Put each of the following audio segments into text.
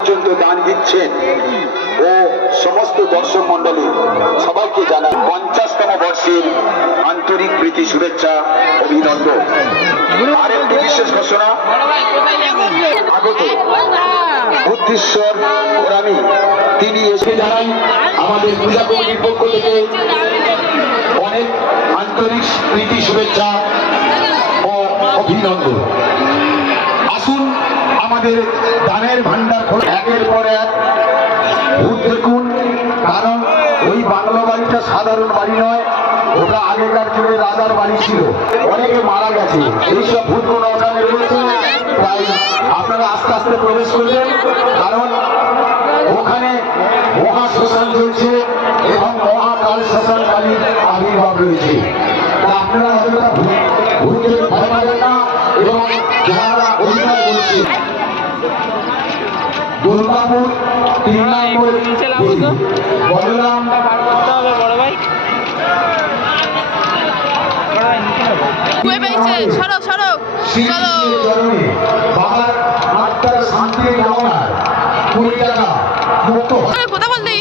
পর্যন্ত দান দিচ্ছেন ও সমস্ত দর্শক মন্ডলী সবাইকে জানাই পঞ্চাশতম বর্ষের আন্তরিক প্রীতি, শুভেচ্ছা, অভিনন্দন। আরেকটি বিশেষ ঘোষণা। আগত বুদ্ধিশ্বর ওরামি তিনি এসে জানান, আমাদের পূজা কমিটির পক্ষ থেকে অনেক আন্তরিক প্রীতি, শুভেচ্ছা ও অভিনন্দন। আমাদের দানের ভান্ডার খোলা। একের পর এক ভূত দেখুন, কারণ ওই বাংলা বাড়িটা সাধারণ বাড়ি নয়, ওটা আগেকার যুগে রাজার বাড়ি ছিল। অনেকে মারা গেছে। এইসব ভূতগুলো ওখানে রয়েছে? তাই আপনারা আস্তে আস্তে প্রবেশ করবেন, কারণ ওখানে মহা শ্মশান চলছে এবং মহাকাল শ্মশান কালীর আবির্ভাব রয়েছে। আপনারা ভূত- ভূতের ভয় পাবেন না, এবং যারা অভিনয় করছে দুর্গাপুর তিন নম্বর গলি, বলরাম। কুয়ে পেয়েছে। সরো সরো চলো বাবার আত্মার শান্তির কামনায় কুড়ি টাকা। মুক্ত। কথা বলতে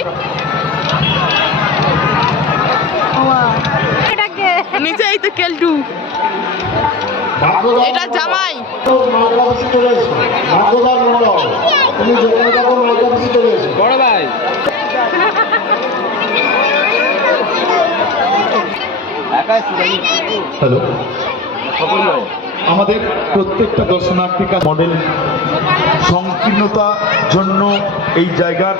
নিচে এই তো কেলটু। এটা জামাই। বড় ভাই। হ্যালো। আমাদের প্রত্যেকটা দর্শনার্থীকা মডেল সংকীর্ণতার জন্য এই জায়গার